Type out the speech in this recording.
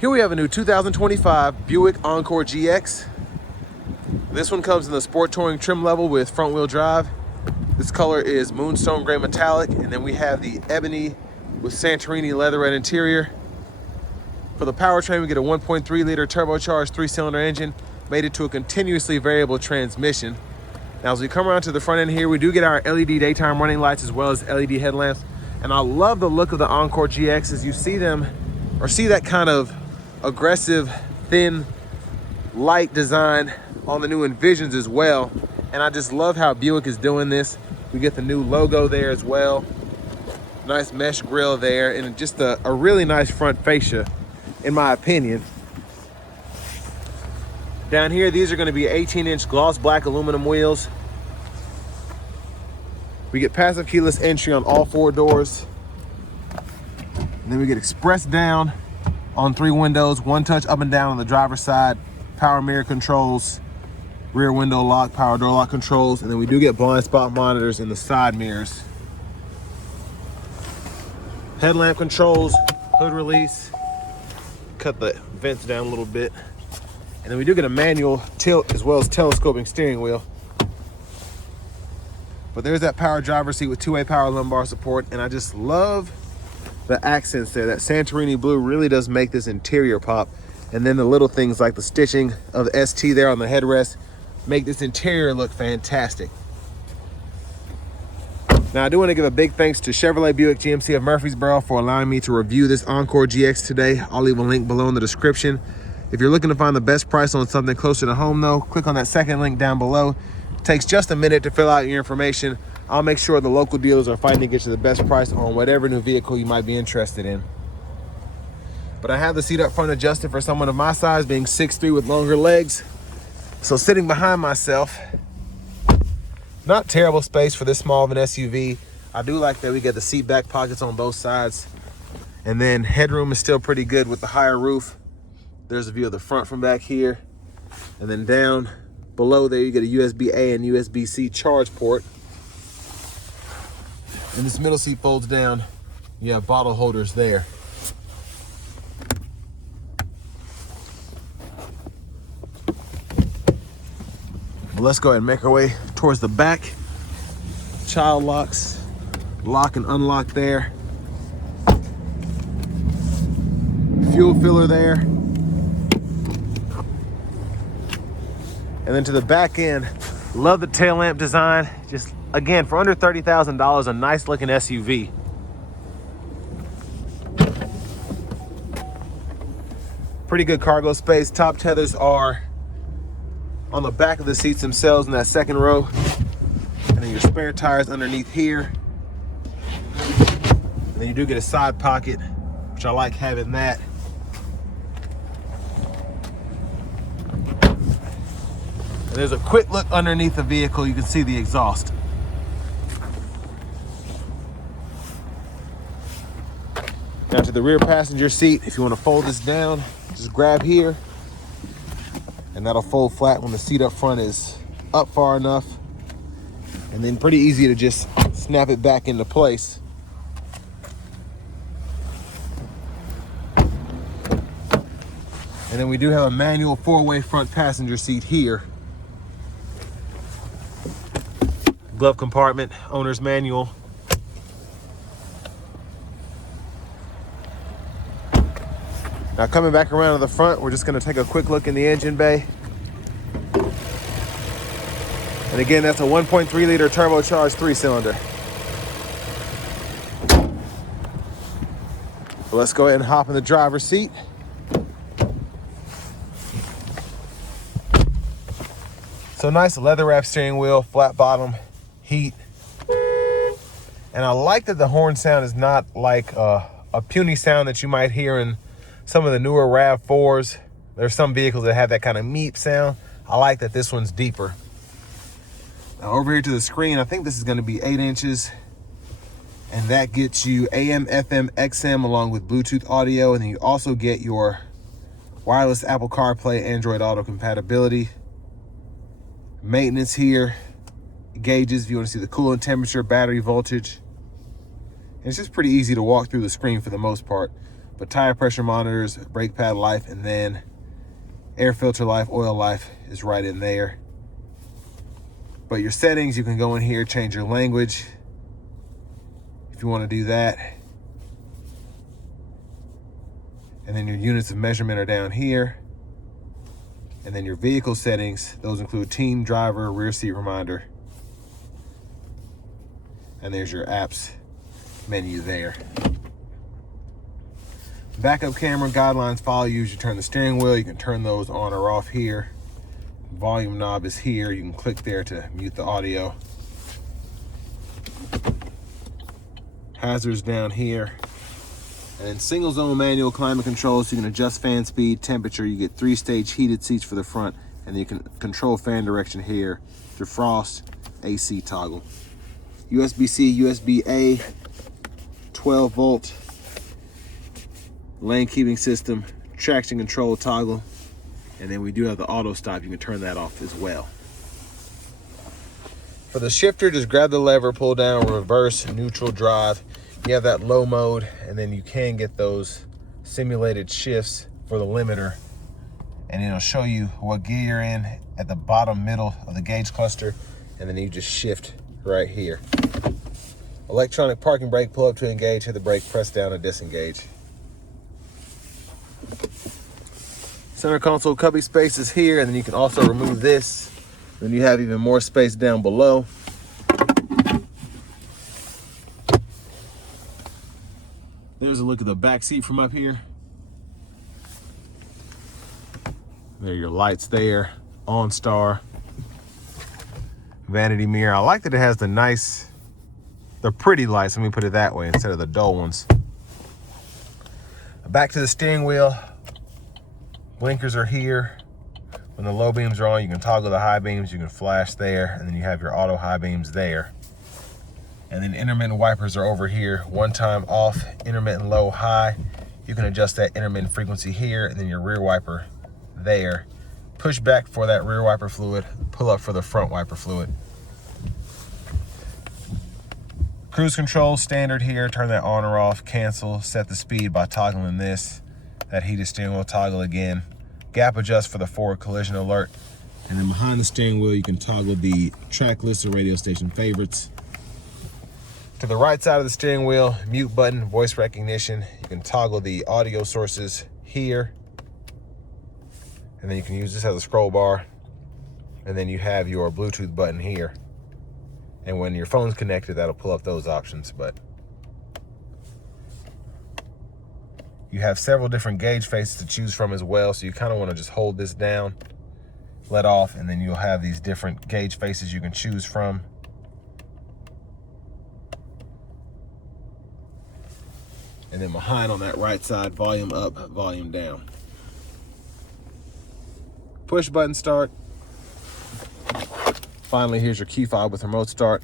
Here we have a new 2025 Buick Encore GX. This one comes in the sport touring trim level with front wheel drive. This color is moonstone gray metallic, and then we have the ebony with Santorini leatherette interior. For the powertrain, we get a 1.3 liter turbocharged 3-cylinder engine mated to a continuously variable transmission. Now, as we come around to the front end here, we do get our LED daytime running lights as well as LED headlamps. And I love the look of the Encore GX as you see them, or see that kind of aggressive, thin, light design on the new Envisions as well. And I just love how Buick is doing this. We get the new logo there as well. Nice mesh grille there, and just a really nice front fascia, in my opinion. Down here, these are going to be 18-inch gloss black aluminum wheels. We get passive keyless entry on all 4 doors. And then we get express down on 3 windows, 1 touch up and down on the driver's side, power mirror controls, rear window lock, power door lock controls, and then we do get blind spot monitors in the side mirrors. Headlamp controls, hood release, cut the vents down a little bit. And then we do get a manual tilt as well as telescoping steering wheel. But there's that power driver seat with 2-way power lumbar support, and I just love the accents there. That Santorini blue really does make this interior pop. And then the little things like the stitching of the ST there on the headrest make this interior look fantastic. Now, I do want to give a big thanks to Chevrolet Buick GMC of Murfreesboro for allowing me to review this Encore GX today. I'll leave a link below in the description. If you're looking to find the best price on something closer to home though, click on that second link down below. It takes just a minute to fill out your information. I'll make sure the local dealers are fighting to get you the best price on whatever new vehicle you might be interested in. But I have the seat up front adjusted for someone of my size, being 6'3" with longer legs. So sitting behind myself, not terrible space for this small of an SUV. I do like that we get the seat back pockets on both sides. And then headroom is still pretty good with the higher roof. There's a view of the front from back here. And then down below there, you get a USB-A and USB-C charge port. And this middle seat folds down. You have bottle holders there. Well, let's go ahead and make our way towards the back. Child locks, lock and unlock there. Fuel filler there. And then to the back end, love the tail lamp design. Just again, for under $30,000, a nice looking SUV. Pretty good cargo space. Top tethers are on the back of the seats themselves in that second row. And then your spare tires underneath here. And then you do get a side pocket, which I like having that. And there's a quick look underneath the vehicle. You can see the exhaust. Now to the rear passenger seat, if you want to fold this down, just grab here. And that'll fold flat when the seat up front is up far enough. And then pretty easy to just snap it back into place. And then we do have a manual 4-way front passenger seat here. Glove compartment, owner's manual. Now coming back around to the front, we're just gonna take a quick look in the engine bay. And again, that's a 1.3 liter turbocharged 3-cylinder. So let's go ahead and hop in the driver's seat. So nice leather wrap steering wheel, flat bottom, heat. And I like that the horn sound is not like a puny sound that you might hear in some of the newer RAV4s. There's some vehicles that have that kind of meep sound. I like that this one's deeper. Now over here to the screen, I think this is gonna be 8 inches. And that gets you AM, FM, XM along with Bluetooth audio. And then you also get your wireless Apple CarPlay, Android Auto compatibility. Maintenance here, gauges if you want to see the coolant temperature, battery voltage. And it's just pretty easy to walk through the screen for the most part. But tire pressure monitors, brake pad life, and then air filter life, oil life is right in there. But your settings, you can go in here, change your language if you want to do that. And then your units of measurement are down here. And then your vehicle settings, those include team, driver, rear seat reminder. And there's your apps menu there. Backup camera guidelines follow you as you turn the steering wheel. You can turn those on or off here. Volume knob is here. You can click there to mute the audio. Hazards down here. And then single zone manual climate control, so you can adjust fan speed, temperature. You get 3-stage heated seats for the front, and you can control fan direction here, defrost, AC toggle. USB-C, USB-A, 12-volt, lane keeping system, traction control toggle, and then we do have the auto stop. You can turn that off as well. For the shifter, just grab the lever, pull down, reverse, neutral, drive. You have that low mode, and then you can get those simulated shifts for the limiter, and it'll show you what gear you're in at the bottom middle of the gauge cluster, and then you just shift right here. Electronic parking brake, pull up to engage, hit the brake, press down to disengage. Center console cubby space is here, and then you can also remove this. Then you have even more space down below. There's a look at the back seat from up here. There are your lights there, OnStar, vanity mirror. I like that it has the pretty lights, let me put it that way, instead of the dull ones. Back to the steering wheel. Blinkers are here. When the low beams are on, you can toggle the high beams, you can flash there, and then you have your auto high beams there. And then intermittent wipers are over here. One time off, intermittent low, high. You can adjust that intermittent frequency here, and then your rear wiper there. Push back for that rear wiper fluid, pull up for the front wiper fluid. Cruise control, standard here. Turn that on or off, cancel, set the speed by toggling this. That heated steering wheel toggle again. Gap adjust for the forward collision alert. And then behind the steering wheel, you can toggle the track list or radio station favorites. To the right side of the steering wheel, mute button, voice recognition. You can toggle the audio sources here. And then you can use this as a scroll bar. And then you have your Bluetooth button here. And when your phone's connected, that'll pull up those options. But you have several different gauge faces to choose from as well. So you kind of want to just hold this down, let off, and then you'll have these different gauge faces you can choose from. And then behind on that right side, volume up, volume down. Push button start. Finally, here's your key fob with remote start.